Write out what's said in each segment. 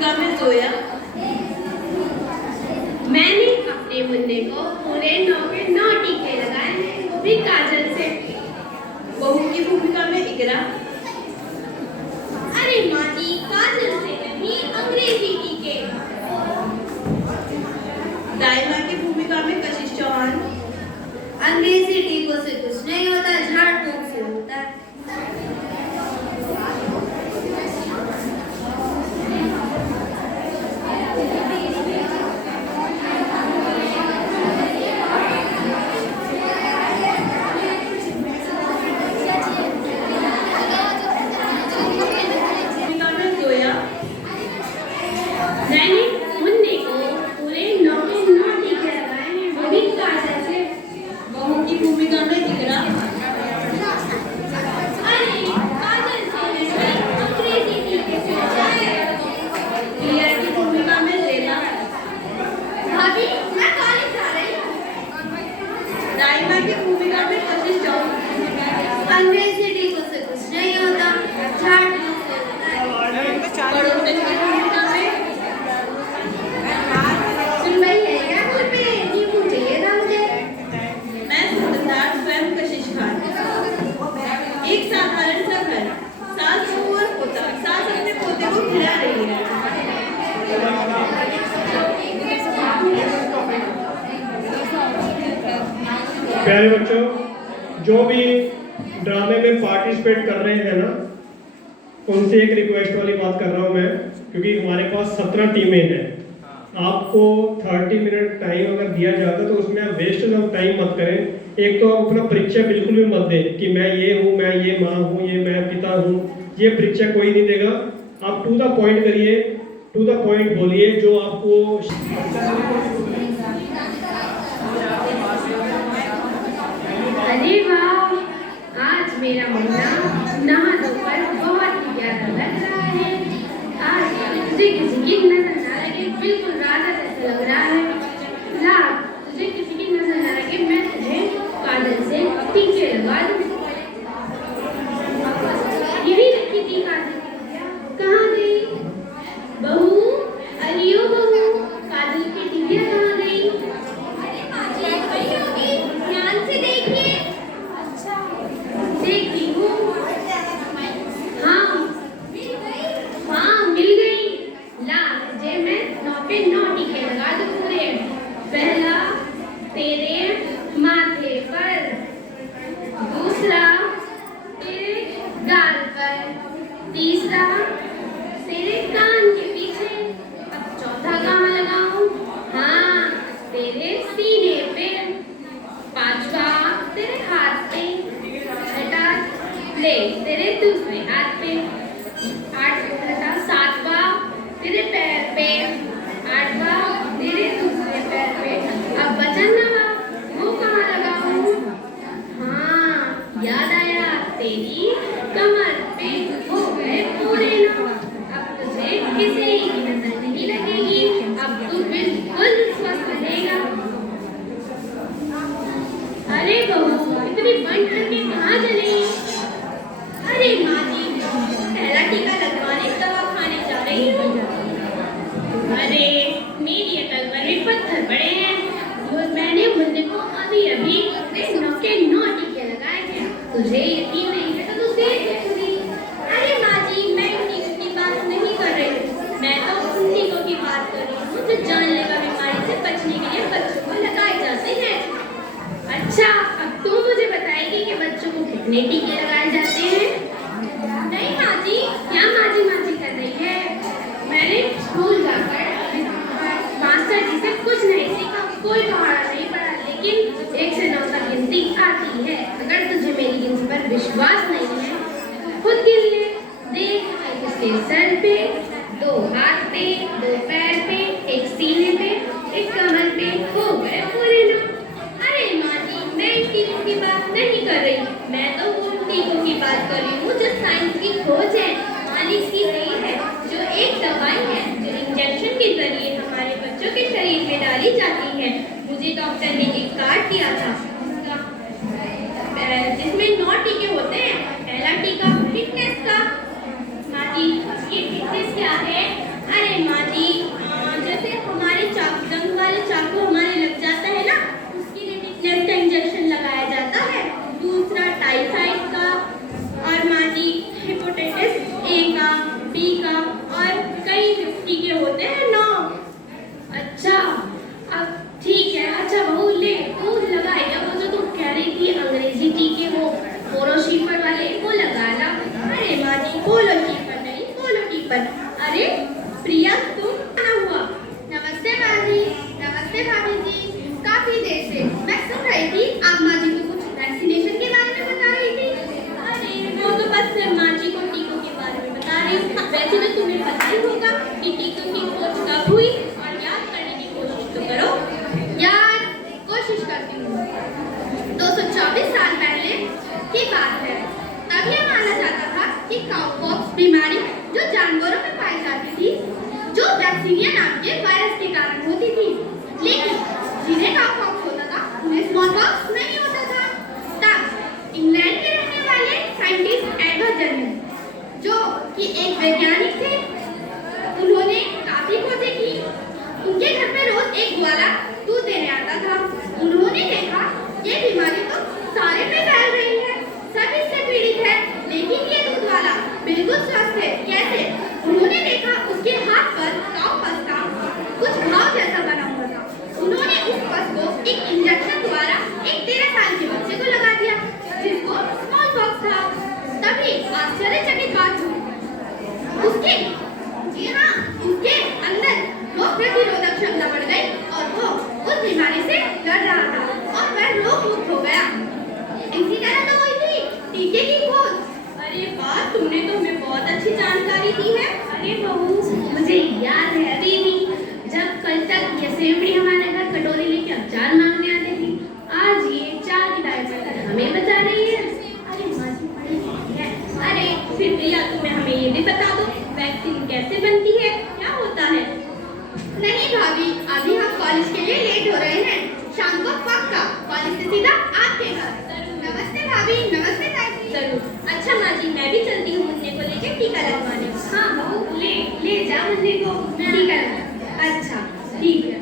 भूमिका में जोया। मैंने अपने मुन्ने को पूरे 9 के 9 टीके लगाए हैं, वो भी काजल से। बहू की भूमिका में इकरा। अरे माँ जी, काजल से नहीं, अंग्रेजी टीके। दाई माँ की भूमिका में कशिश चौहान। अंग्रेजी टीकों से कुछ नहीं होता, झाड़ फूक से होता है। भूमिका में जोया। मैंने मुन्ने को पूरे 9 के 9 टीके लगाए हैं, वो भी काजल से। बहू की भूमिका में इकरा। अरे काजल से नहीं, अंग्रेजी टीके से होता है। प्रिया की भूमिका में ज़ेना। भाभी, मैं कॉलेज जा रही हूँ। दाई माँ की भूमिका में कशिश चौहान। अंग्रेजी टीकों से कुछ नहीं होता, झाड़ फूक से होता है। पड़ोसन की भूमिका में सुन भाई, है क्या घर पे? नींबू चाहिए था मुझे। मैं सिद्धार्थ स्वयं कशिश खान। एक साधारण सा घर, सास बहू और पोता। सास अपने पोते को खिला रही है। प्यारे बच्चों, जो भी ड्रामे में पार्टिसिपेट कर रहे हैं ना, उनसे एक रिक्वेस्ट वाली बात कर रहा हूँ मैं, क्योंकि हमारे पास 17 टीमें हैं। आपको 30 मिनट टाइम अगर दिया जाता तो उसमें आप वेस्ट ऑफ टाइम मत करें। एक तो आप अपना परिचय बिल्कुल भी मत दें कि मैं ये हूँ, मैं ये माँ हूँ, ये मैं पिता हूँ। ये परिचय कोई नहीं देगा। आप टू द पॉइंट करिए, टू द पॉइंट बोलिए जो आपको। अरे वाह, आज मेरा मुन्ना नहा धोकर बहुत ही प्यारा लग रहा है। आज तुझे किसी की नजर ना लगे, बिल्कुल राजा जैसा लग रहा है। ला, तुझे किसी की नजर ना लगे, मैं तुझे काजल से टीके लगा दूं। यही रखी थी काजल की टिकिया, कहाँ गई? बहू, अरे ओ बहू, काजल की टिकिया कहाँ गई? अरे माँ जी, वही होगी, ध्यान से देखिए। देखती हूँ। हाँ मिल गई? हाँ, मिल गई। ला, तुझे मैं 9 पे 9 टीके लगा दूं पूरे। पहला तेरे माथे पर, दूसरा तेरे गाल पर, तीसरा तेरे कान के पीछे। अब चौथा कहाँ लगाऊं? हाँ, तेरे सीने पे। पांचवा तेरे हाथ पे। छठा ले तेरे दूसरे हाथ पे। सातवां तेरे पैर पे। आठवां तेरे दूसरे पैर पे। अब बचन नवा, वो कहाँ लगाऊं? हाँ, याद आया, तेरी कमर पे। हो गए पूरे 9। अब तुझे किसी की नजर नहीं लगेगी। अब तू बिल्कुल स्वस्थ रहेगा। अरे बहू, इतनी बन करके कहाँ चली? अरे माँ जी, पहला टीका लगवाने दवाखाने जा रही हूँ। अरे, मेरी अकल पर भी पत्थर पड़े हैं। और मैंने मुन्ने को अभी अभी 9 के 9 टीके लगाए हैं। तुझे यकीन नहीं है तो तू देख ले खुद ही। अरे माँ जी, मैं उन टीकों की बात नहीं कर रही हूँ। मैं तो उन टीकों की बात कर रही हूँ जो जानलेवा बीमारी से बचने के लिए बच्चों को लगाए जाते हैं। अच्छा, अब तू मुझे बताएगी कि बच्चों को कितने टीके लगाए जाते हैं? नहीं माँ जी। क्या माजी कर रही है? मैंने स्कूल जाकर मास्टर जी से कुछ नहीं सीखा, कोई पहाड़ा नहीं पढ़ा, लेकिन 1 से 9 तक गिनती आती है। अगर तुझे मेरी गिनती पर विश्वास नहीं है, खुद गिन ले। देख, इसके सर पे, 2 हाथ पे, 2 पैर पे, 1 सीने पे, 1 कमर पे। हो गए पूरे 9। अरे माँ जी, मैं इन टीकों की बात नहीं कर रही। मैं तो उन टीकों की बात कर रही हूँ जो साइंस की खोज है, मालिश की गई है, जो एक दवाई है जो इंजेक्शन के जरिए हमारे बच्चों के शरीर में डाली जाती है। मुझे डॉक्टर ने एक कार्ड दिया था जिसमें 9 टीके होते हैं। पहला टीका फिटनेस का। माँ जी, ये फिटनेस क्या है? अरे माँ पोलो टी पर नहीं, पोलो टी पर। अरे प्रिया, तुम क्या हुआ? नमस्ते माजी। नमस्ते भाभी जी। काफी देर से मैं सुन रही थी आप माँ जी को कुछ वैक्सीनेशन के बारे में बता रही थी। अरे मैं तो बस सिर्फ माँ जी को टीकों के बारे में बता रही हूँ। वैसे तो तुम्हें पता ही होगा कि टीकों की खोज कब हुई, और याद करने की कोशिश तो करो। यार कोशिश करती हूँ। 224 साल पहले की बात है। तब यह माना जाता था कि काउपॉक्स बीमारी जो जानवरों में पाई जाती थी, जो वैक्सीनिया नाम के वायरस के कारण होती थी, लेकिन जिन्हें काउपॉक्स होता था उन्हें स्मॉलपॉक्स नहीं होता था। तब इंग्लैंड के रहने वाले साइंटिस्ट एडवर्ड जेनर, जो कि एक वैज्ञानिक थे, उन्होंने काफी खोजें की। उनके घर में रोज एक ग्वाला दूध देने आता था। उन्होंने देखा ये बीमारी तो सारे में फैल रही है, सब इससे पीड़ित है, लेकिन ये दूध वाला बिल्कुल स्वस्थ है। कैसे? उन्होंने देखा उसके हाथ पर काऊ पस का कुछ घाव जैसा बना हुआ था। उन्होंने उस पस को एक इंजेक्शन द्वारा एक 13 साल के बच्चे को लगा दिया, जिसको स्मॉल पॉक्स था। तभी आश्चर्यचकित बात हुई, उसके उसके अंदर रोग प्रतिरोधक क्षमता बढ़ गई और वो उस बीमारी से लड़ रहा था और वह रोग मुक्त हो गया। इसी तरह तो हुई थी टीके की खोज। अरे वाह, तुमने तो हमें बहुत अच्छी जानकारी दी है। अरे बहू, मुझे याद है अभी भी, जब कल तक ये सेवड़ी हमारे घर कटोरी लेके अचार मांगने आती थी, आज ये चार की दाल पकड़ हमें बता रही है। अरे माँ जी बड़ी बात है। अरे फिर प्रिया, तुम्हें हमें ये भी बता दो, वैक्सीन कैसे बनती है, क्या होता है? नहीं भाभी, अभी हम कॉलेज के लिए लेट हो रहे हैं। शाम को पक्का कॉलेज से सीधा आपके घर। नमस्ते भाभी। नमस्ते ताई। जरूर। अच्छा माँ जी, मैं भी चलती हूँ मुन्ने को लेकर टीका लगवाने। हाँ बहू, ले जा मुन्ने को टीका लगा। अच्छा ठीक है।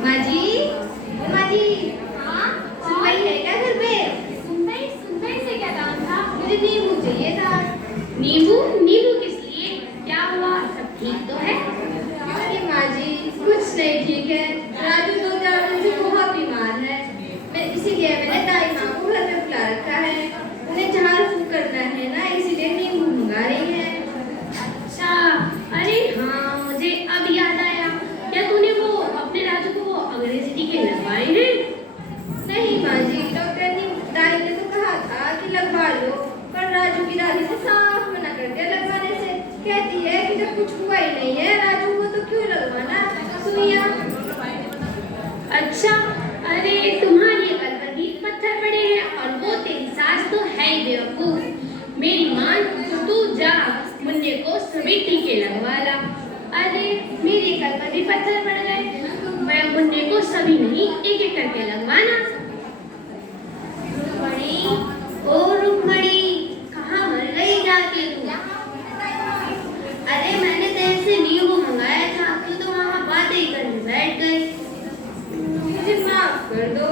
माँ जी, माँ जी, हाँ सुनवाई है क्या घर पे? सुनवाई से क्या काम था? मुझे नींबू चाहिए था। नींबू? नींबू किस लिए? क्या हुआ? सब ठीक तो है? अरे माँ जी, कुछ नहीं ठीक है। राजू 2-4 दिन से बहुत बीमार है। इसीलिए मैंने दाई माँ को घर में बुला रखा है। उन्हें झाड़ फूक करना है ना, इसीलिए नींबू मंगा रही है। अच्छा, अरे हाँ, मुझे अब याद आया। क्या तूने वो अपने राजू को वो अंग्रेजी टीके लगवाए हैं? नहीं माँ जी, डॉक्टर ने दाई ने तो कहा था कि लगवा लो, पर राजू की दादी ने साफ मना कर दिया लगवाने से। कहती है कि जब कुछ हुआ ही नहीं है राजू को तो क्यों लगवाना सुइयां। अच्छा, अरे तुम्हारी अकल पर भी पत्थर पड़े हैं, और वो तेरी सास तो है ही बेवकूफ। मेरी माँ, तू जा मुन्ने को सभी टीके लगवा ला। अरे मेरी अकल पर भी पत्थर पड़ गए, मैं मुन्ने को सभी नहीं एक-एक करके लगवाना। रुक्मणी, ओ रुक्मणी, कहाँ मर गई जाके तू? अरे मैंने तेरे से नींबू मंगाया था, तू तो वहाँ बातें ही करने बैठ गई। मुझे माफ कर दो,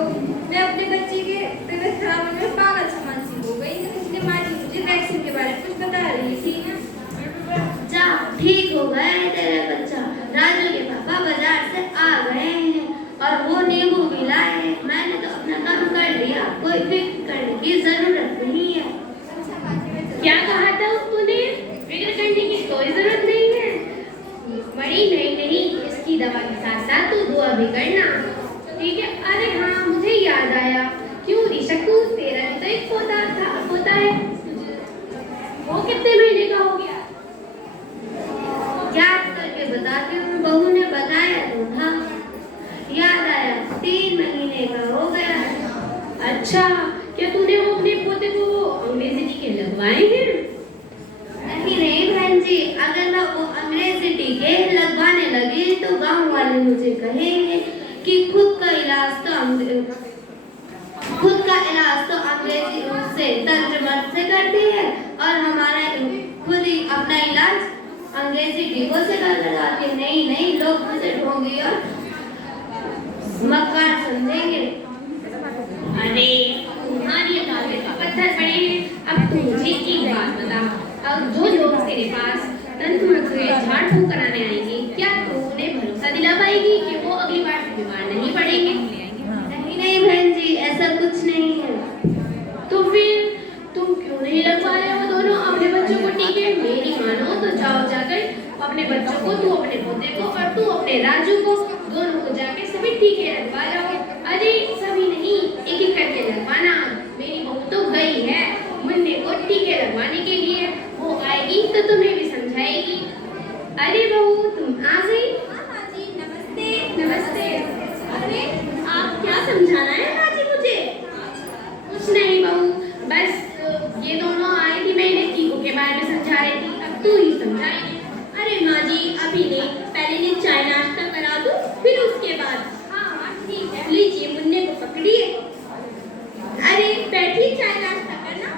मैं अपने बच्चे के तबीयत खराब होने में पागल समान सी हो गई, इसलिए माँ जी मुझे वैक्सीन के बारे में कुछ बता रही थी ना। जा, ठीक हो गया है तेरा बच्चा। राजू के पापा बाजार से आ गए हैं और वो नींबू भी लाए हैं। मैंने तो अपना काम कर लिया, कोई फिक्र करने की जरूरत नहीं है। क्या कहा था तूने? फिक्र करने की कोई जरूरत नहीं है। बड़ी नहीं, इसकी दवा के साथ साथ तू दुआ भी करना, ठीक है? अरे हाँ, मुझे याद आया। क्यों रिशकू, तेरा भी तो एक पोता है। वो कितने महीने का हो गया? याद करके बताती हूँ, बहू ने बताया तो था। याद आया, 3 महीने का हो गया। अच्छा, क्या तूने वो अपने पोते को अंग्रेजी टीके लगवाए हैं? नहीं बहन जी, अगर मैं वो अंग्रेजी टीके लगवाने लगी तो गांव वाले मुझे कहेंगे कि खुद का इलाज तो अंग्रेजी से तर्जुमा से करती है, और हमारा खुद ही अपना इलाज अंग्रेजी टीकों से कर लगाती है। नहीं, लोग मुझे ढोंगी और मक्कार समझेंगे। अरे तुम्हारी अकाल में तो पत्थर पड़े हैं। अब तू मुझे एक बात बता, अब जो लोग तेरे पास तंत्र मंत्र झाड़ फूक कराने आएंगे, क्या तू उन्हें भरोसा दिला पाएगी कि वो अगली बार बीमार नहीं पड़ेंगे? नहीं बहन जी, ऐसा कुछ नहीं है। अपने बच्चों को, तू अपने पोते को और तू अपने राजू को, दोनों को जाके सभी टीके लगवा लो। अरे सभी नहीं, एक एक करके लगवाना। मेरी बहू तो गई है मुन्ने को टीके लगवाने के लिए, वो आएगी तो तुम्हें भी समझाएगी। अरे बहू तुम आ गई? हाँ माँ जी, नमस्ते। नमस्ते। अरे आप क्या समझाना है माँ जी मुझे? कुछ नहीं बहू, बस ये दोनों आए थी, मैं इन्हें टीकों के बारे में समझा रही थी, अब तू ही समझाएगी। अरे माँ जी अभी नहीं, पहले इन्हें चाय नाश्ता करा दूँ, फिर उसके बाद। हाँ ठीक है। लीजिए मुन्ने को पकड़िए। अरे बैठिए, चाय नाश्ता करना।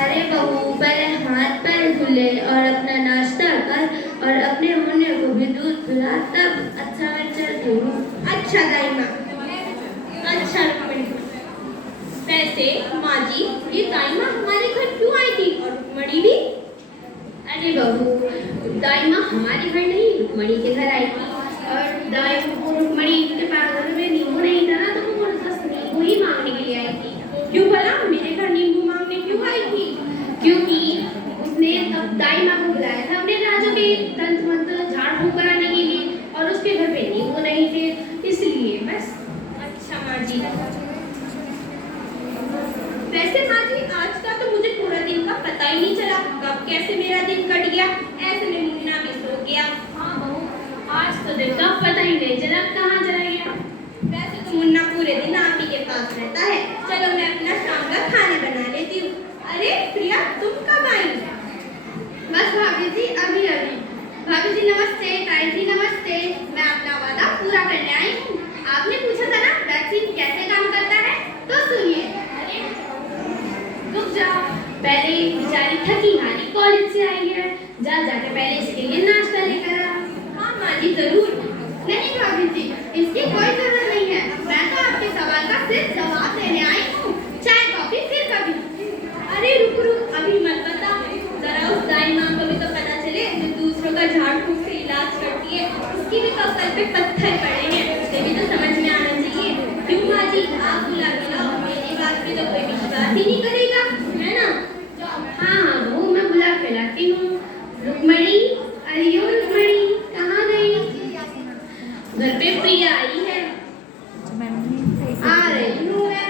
अरे बहू पहले हाथ पैर धुले और अपना नाश्ता कर और अपने मुन्ने को भी दूध पिला, तब अच्छा मैं चलती हूँ। अच्छा दाई माँ, अच्छा रुक्मणी। वैसे माँ जी ये दाई माँ हमारे घर क्यों आई थी और रुक्मणी भी? अरे बहू दाई माँ हमारे घर नहीं, रुक्मणी के घर आई थी। और दाई को रुक्मणी के पास में नींबू नहीं था ना, तो वो बस नींबू ही मांगने के लिए आई थी। क्यों भला मेरे घर नींबू मांगने क्यों आई थी? क्योंकि उसने अब दाई माँ को बुलाया था अपने राजू के तंत्र मंत्र झाड़ फूक कराने के लिए, और उसके घर पे नींबू नहीं थे, इसलिए बस। अच्छा माँ जी। वैसे माँ जी आज का तो मुझे पूरा दिन का पता ही नहीं चला, कब कैसे मेरा दिन कट गया। ऐसे में मुन्ना भी सो गया। हाँ बहू, आज तो दिन का पता ही नहीं चला कहाँ चला गया। वैसे तो मुन्ना पूरे दिन आप ही के पास रहता है। चलो मैं अपना शाम का खाना बना लेती हूँ। अरे प्रिया तुम कब आई? बस भाभी जी अभी अभी। भाभी जी नमस्ते, ताई जी नमस्ते। मैं अपना वादा पूरा करने आई हूँ। आपने पूछा था ना वैक्सीन कैसे काम करता है, तो सुनिए। अरे रुक जाओ, पहले बेचारी थकी हारी कॉलेज से आई है, जा जाके पहले इसके लिए नाश्ता लेकर आ। हाँ माँ जी जरूर। नहीं भाभी जी, इसकी कोई जरूरत नहीं है, मैं तो आपके सवाल का सिर्फ जवाब देने आई हूँ। चाय कॉफी फिर कभी। अरे रुक रुक, अभी मत बता, जरा उस दाई माँ को भी तो पता चले जो दूसरों का झाड़ फूक से इलाज करती है, उसकी भी तो कल पे पत्थर पड़े हैं, उसे भी तो समझ में आना चाहिए। क्यों माँ जी आप बुला के लाओ, मेरी बात पे तो कोई विश्वास ही नहीं करेगा, है ना? हाँ हाँ बहू, मैं बुला के लाती हूँ। रुक्मणी, अरे यो रुक्मणी कहाँ गई? घर पे प्रिया आई है। आ रही हूँ मैं।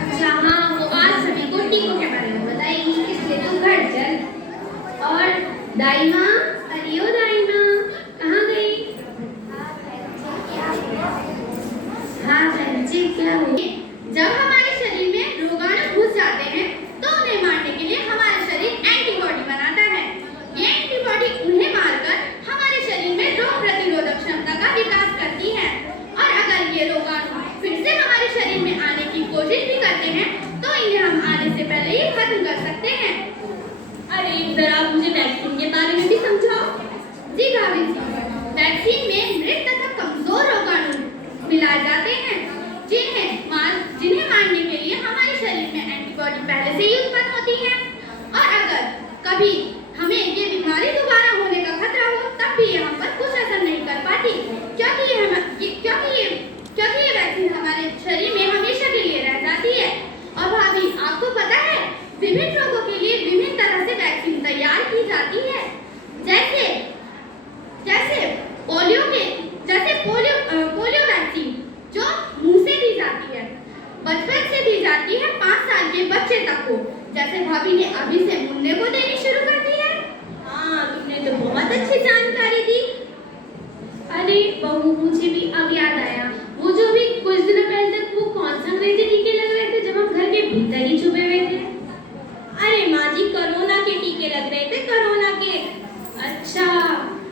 अच्छा हाँ, वो आज सभी को टीकों के बारे में बताएगी, इसलिए तू घर चल। और दाई माँ, अरे यो दाई माँ कहाँ गई? हाँ बहन जी क्या हुआ? जब हमारे शरीर में रोगाणु घुस जाते हैं तो उन्हें मारने के लिए हमारा शरीर एंटीबॉडी बनाता है। ये एंटीबॉडी उन्हें मारकर हमारे शरीर में रोग प्रतिरोधक क्षमता का विकास करती है, और अगर ये रोगाणु फिर से हमारे शरीर में आने की कोशिश भी करते हैं तो इन्हें हम आने से पहले ही खत्म कर सकते हैं। अरे जरा आप मुझे वैक्सीन के बारे में भी समझाओ। जी भाभी जी, वैक्सीन में मृत तथा कमजोर रोगाणु मिलाए जाते हैं, जिन्हें मारने के लिए हमारे शरीर में एंटीबॉडी पहले से ही उत्पन्न होती है। और अगर कभी हमें ये बीमारी दोबारा होने का खतरा हो, तब भी ये हम पर कुछ असर नहीं कर पाती, क्योंकि ये वैक्सीन हमारे शरीर में हमेशा के लिए रह जाती है। और भाभी आपको पता है, विभिन्न रोगों के लिए विभिन्न तरह से वैक्सीन तैयार की जाती है। जैसे पोलियो वैक्सीन जो मुंह से दी जाती है, बचपन से दी जाती है 5 साल के बच्चे तक को, जैसे भाभी ने अभी से मुन्ने को देनी शुरू कर दी है। हाँ तुमने तो बहुत अच्छी जानकारी दी। अरे बहू मुझे भी अब याद आया, वो जो भी कुछ दिनों पहले तक वो कौन सा अंग्रेजी टीके लग रहे थे जब हम घर के भीतर ही छुपे हुए थे? अरे माँ जी कोरोना के टीके लग रहे थे, कोरोना के।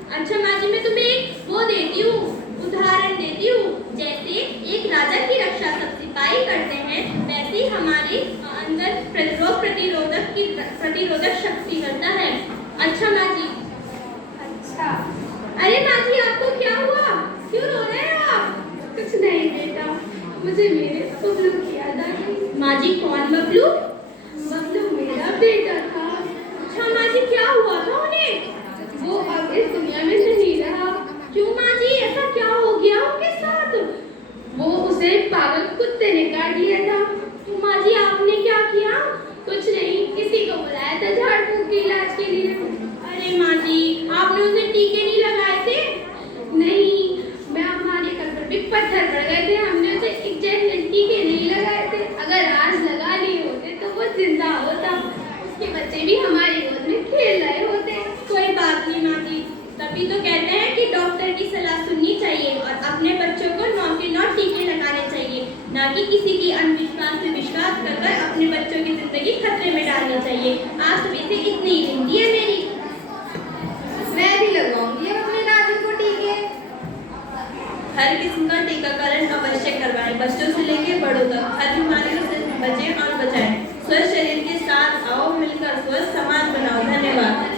अच्छा माँ जी मैं तुम्हें एक वो देती हूँ, उदाहरण देती हूँ। जैसे एक राजा की रक्षा सब सिपाही करते हैं, वैसे ही हमारे अंदर रोग प्रतिरोधक शक्ति करता है। अच्छा माँ जी। अच्छा। अरे माँ जी आपको क्या हुआ, क्यों रो रहे हो आप? कुछ नहीं बेटा, मुझे मेरे बबलू की याद आ गई। माँ जी कौन बबलू? बबलू मेरा बेटा था। अच्छा माँ जी क्या हुआ था उन्हें? वो अब इस दुनिया में नहीं रहा। क्यों माँ जी ऐसा क्या हो गया उनके साथ? वो उसे पागल कुत्ते ने काट लिया था। तो माँ जी आपने क्या किया? कुछ नहीं, किसी को बुलाया था झाड़ फूक के इलाज के लिए। अरे माँ जी आपने पड़ गए थे, हमने उसे इंजेक्शन टीके नहीं लगाए थे। अगर आज लगा लिए होते तो वो जिंदा होता, उसके बच्चे भी हमारी गोद में खेल रहे होते। कोई बात नहीं माँ जी, तभी तो कहते हैं कि डॉक्टर की सलाह सुननी चाहिए और अपने बच्चों को नॉट टीके लगाने चाहिए, ना कि किसी की अंधविश्वास में विश्वास कर अपने बच्चों की जिंदगी खतरे में डालनी चाहिए। आज सभी से इतनी ही विनती है मेरी। मैं भी लगवाऊंगी अपने नाजुक को टीके। हर किस्म का टीकाकरण अवश्य करवाएं, बच्चों से लेकर बड़ों तक। हर बीमारियों से बचें और बचाएं। स्वस्थ शरीर के साथ आओ मिलकर स्वस्थ समाज बनाओ। धन्यवाद।